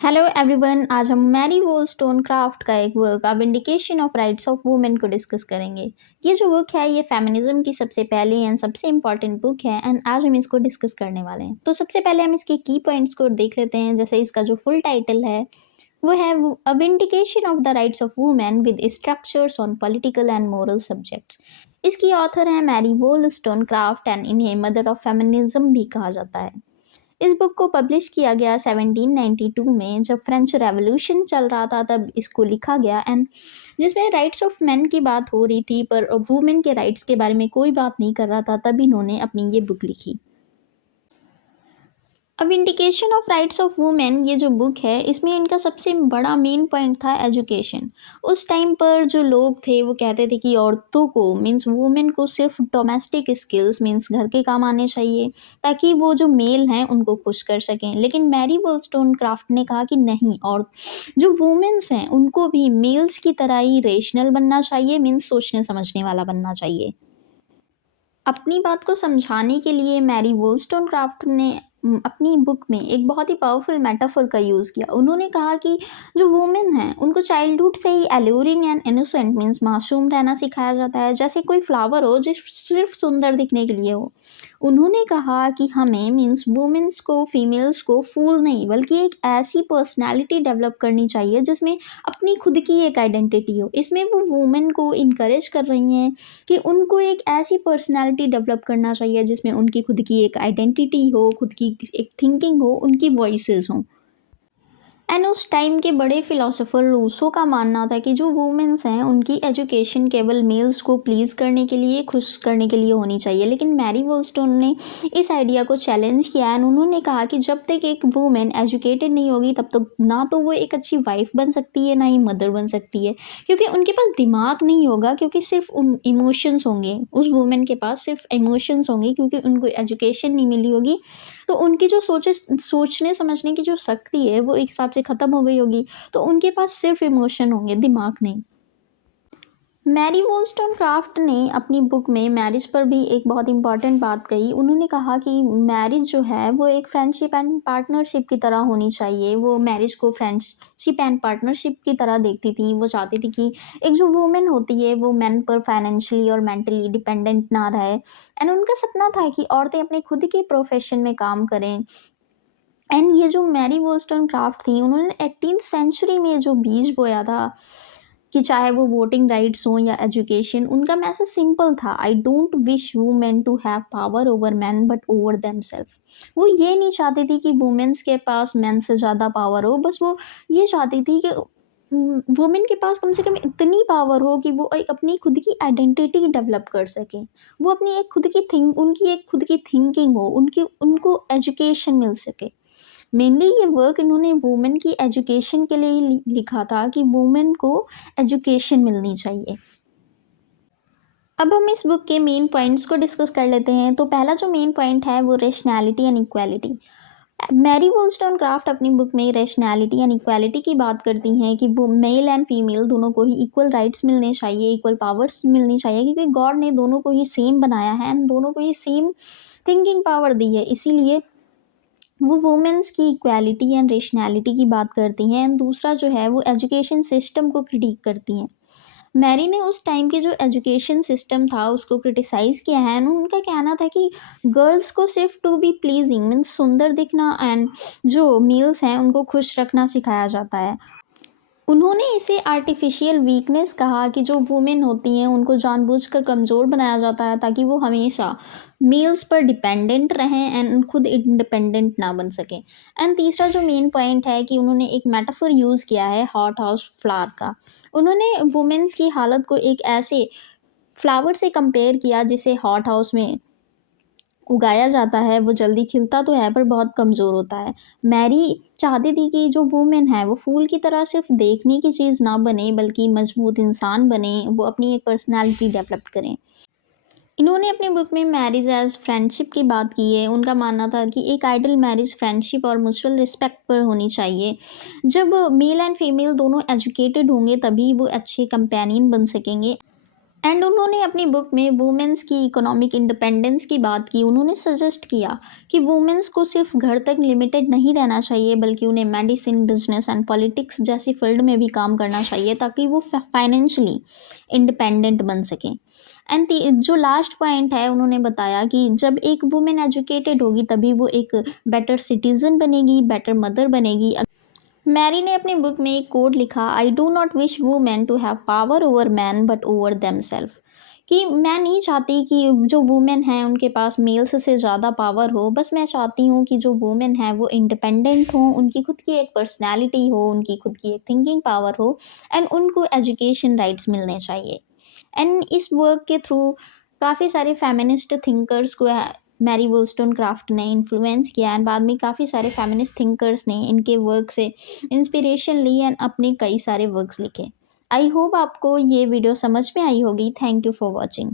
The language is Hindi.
Hello everyone. आज हम मैरी वोllस्टोनक्राफ्ट का एक work a vindication of rights of women को डिस्कस करेंगे। ये जो बुक है ये फेमिनिज्म की सबसे पहली एंड सबसे इम्पॉर्टेंट बुक है एंड आज हम इसको डिस्कस करने वाले हैं। तो सबसे पहले हम इसके की पॉइंट्स को देख लेते हैं। जैसे इसका जो फुल टाइटल है वो है a vindication of the rights of women with structures on political and moral subjects. इसकी ऑथर है मैरी वोllस्टोनक्राफ्ट एंड इन्हें मदर ऑफ फेमिनिज्म भी कहा जाता है। इस बुक को पब्लिश किया गया 1792 में, जब फ्रेंच रेवोल्यूशन चल रहा था तब इसको लिखा गया एंड जिसमें राइट्स ऑफ मेन की बात हो रही थी पर वुमेन के राइट्स के बारे में कोई बात नहीं कर रहा था, तब इन्होंने अपनी ये बुक लिखी। अब indication of rights of women ये जो बुक है इसमें इनका सबसे बड़ा मेन पॉइंट था एजुकेशन। उस टाइम पर जो लोग थे वो कहते थे कि औरतों को मीन्स वुमेन को सिर्फ डोमेस्टिक स्किल्स मीन्स घर के काम आने चाहिए ताकि वो जो मेल हैं उनको खुश कर सकें। लेकिन मैरी वोllस्टोनक्राफ्ट ने कहा कि नहीं, और जो वुमेन्स हैं उनको भी मेल्स की तरह ही रेशनल बनना चाहिए, मीन्स सोचने समझने वाला बनना चाहिए। अपनी बात को समझाने के लिए मैरी वोllस्टोनक्राफ्ट ने अपनी बुक में एक बहुत ही पावरफुल मेटाफर का यूज़ किया। उन्होंने कहा कि जो वुमेन हैं उनको चाइल्डहुड से ही एल्यूरिंग एंड इनोसेंट मीन्स मासूम रहना सिखाया जाता है, जैसे कोई फ्लावर हो जिस सिर्फ सुंदर दिखने के लिए हो। उन्होंने कहा कि हमें मीन्स वुमेन्स को, फीमेल्स को फूल नहीं बल्कि एक ऐसी पर्सनैलिटी डेवलप करनी चाहिए जिसमें अपनी खुद की एक आइडेंटिटी हो। इसमें वो वुमेन को इनकरेज कर रही हैं कि उनको एक ऐसी पर्सनैलिटी डेवलप करना चाहिए जिसमें उनकी खुद की एक आइडेंटिटी हो, खुद की एक थिंकिंग हो, उनकी वॉइसेस हों। एंड उस टाइम के बड़े फिलोसोफर रूसो का मानना था कि जो वुमेन्स हैं उनकी एजुकेशन केवल मेल्स को प्लीज़ करने के लिए, खुश करने के लिए होनी चाहिए। लेकिन मैरी वोllस्टोन ने इस आइडिया को चैलेंज किया एंड उन्होंने कहा कि जब तक एक वुमेन एजुकेटेड नहीं होगी तब तक ना तो वो एक अच्छी वाइफ बन सकती है ना ही मदर बन सकती है, क्योंकि उनके पास दिमाग नहीं होगा, क्योंकि सिर्फ उन इमोशंस होंगे। उस वुमेन के पास सिर्फ इमोशंस होंगे क्योंकि उनको एजुकेशन नहीं मिली होगी। तो उनकी जो सोचने समझने की जो शक्ति है वो एक हिसाब से ख़त्म हो गई होगी, तो उनके पास सिर्फ इमोशन होंगे, दिमाग नहीं। मैरी वोllस्टोनक्राफ्ट ने अपनी बुक में मैरिज पर भी एक बहुत इंपॉर्टेंट बात कही। उन्होंने कहा कि मैरिज जो है वो एक फ्रेंडशिप एंड पार्टनरशिप की तरह होनी चाहिए। वो मैरिज को फ्रेंडशिप एंड पार्टनरशिप की तरह देखती थी। वो चाहती थी कि एक जो वुमेन होती है वो मैन पर फाइनेंशियली और मेंटली डिपेंडेंट ना रहे एंड उनका सपना था कि औरतें अपने खुद के प्रोफेशन में काम करें। एंड ये जो मैरी वोllस्टोनक्राफ्ट थी उन्होंने 18th सेंचुरी में जो बीज बोया था कि चाहे वो वोटिंग राइट्स हो या एजुकेशन, उनका मैसेज सिंपल था, I don't wish women to have power over man but over themselves. वो ये नहीं चाहती थी कि वुमेन्स के पास मैन से ज़्यादा पावर हो, बस वो ये चाहती थी कि वुमेन के पास कम से कम इतनी पावर हो कि वो एक अपनी खुद की आइडेंटिटी डेवलप कर सकें। वो अपनी एक खुद की उनकी एक खुद की थिंकिंग हो, उनकी उनको एजुकेशन मिल सके। मेनली ये वर्क इन्होंने वुमेन की एजुकेशन के लिए ही लिखा था कि वुमेन को एजुकेशन मिलनी चाहिए। अब हम इस बुक के मेन पॉइंट्स को डिस्कस कर लेते हैं। तो पहला जो मेन पॉइंट है वो रेशनैलिटी एंड इक्वालिटी। मैरी वोllस्टोनक्राफ्ट अपनी बुक में रेशनैलिटी एंड इक्वालिटी की बात करती हैं कि वो मेल एंड फीमेल दोनों को ही इक्वल राइट्स मिलने चाहिए, इक्वल पावर्स मिलनी चाहिए, क्योंकि गॉड ने दोनों को ही सेम बनाया है एंड दोनों को ही सेम थिंकिंग पावर दी है। इसीलिए वो वुमेन्स की इक्वालिटी एंड रेशनैलिटी की बात करती हैं एंड दूसरा जो है वो एजुकेशन सिस्टम को क्रिटिक करती हैं। मैरी ने उस टाइम की जो एजुकेशन सिस्टम था उसको क्रिटिसाइज़ किया है एंड उनका कहना था कि गर्ल्स को सिर्फ टू बी प्लीजिंग मीन्स सुंदर दिखना एंड जो मेल्स हैं उनको खुश रखना सिखाया जाता है। उन्होंने इसे आर्टिफिशियल वीकनेस कहा कि जो वुमेन होती हैं उनको जानबूझकर कमज़ोर बनाया जाता है ताकि वो हमेशा मेल्स पर डिपेंडेंट रहें एंड खुद इंडिपेंडेंट ना बन सकें। एंड तीसरा जो मेन पॉइंट है कि उन्होंने एक मेटाफर यूज़ किया है हॉट हाउस फ्लावर का। उन्होंने वुमेन्स की हालत को एक ऐसे फ्लावर से कंपेयर किया जिसे हॉट हाउस में उगाया जाता है। वो जल्दी खिलता तो है पर बहुत कमज़ोर होता है। मैरी चाहती थी कि जो वुमेन है वो फूल की तरह सिर्फ देखने की चीज़ ना बने बल्कि मजबूत इंसान बने, वो अपनी एक पर्सनैलिटी डेवलप करें। इन्होंने अपनी बुक में मैरिज एज फ्रेंडशिप की बात की है। उनका मानना था कि एक आइडल मैरिज फ्रेंडशिप और म्यूचुअल रिस्पेक्ट पर होनी चाहिए। जब मेल एंड फीमेल दोनों एजुकेटेड होंगे तभी वो अच्छे कंपेनियन बन सकेंगे। एंड उन्होंने अपनी बुक में वुमेन्स की इकोनॉमिक इंडिपेंडेंस की बात की। उन्होंने सजेस्ट किया कि वुमेन्स को सिर्फ घर तक लिमिटेड नहीं रहना चाहिए, बल्कि उन्हें मेडिसिन, बिजनेस एंड पॉलिटिक्स जैसी फील्ड में भी काम करना चाहिए, ताकि वो फाइनेंशियली इंडिपेंडेंट बन सकें। एंड जो लास्ट पॉइंट है, उन्होंने बताया कि जब एक वुमेन एजुकेटेड होगी तभी वो एक बेटर सिटीजन बनेगी, बेटर मदर बनेगी। मैरी ने अपनी बुक में एक कोड लिखा, I do not wish women to have power over man but over them self. कि मैं नहीं चाहती कि जो वुमेन हैं उनके पास मेल्स से ज़्यादा पावर हो, बस मैं चाहती हूँ कि जो वुमेन हैं वो इंडिपेंडेंट हों, उनकी खुद की एक पर्सनैलिटी हो, उनकी खुद की एक थिंकिंग पावर हो, एंड उनको एजुकेशन राइट्स मिलने चाहिए। एंड इस वर्क के थ्रू काफ़ी सारे फेमिनिस्ट थिंकर्स को मैरी वोllstonecraft ने इन्फ्लुएंस किया, एंड बाद में काफ़ी सारे फेमिनिस्ट थिंकर्स ने इनके वर्क से इंस्पिरेशन ली एंड अपने कई सारे वर्क्स लिखे। आई होप आपको ये वीडियो समझ में आई होगी। Thank you for watching.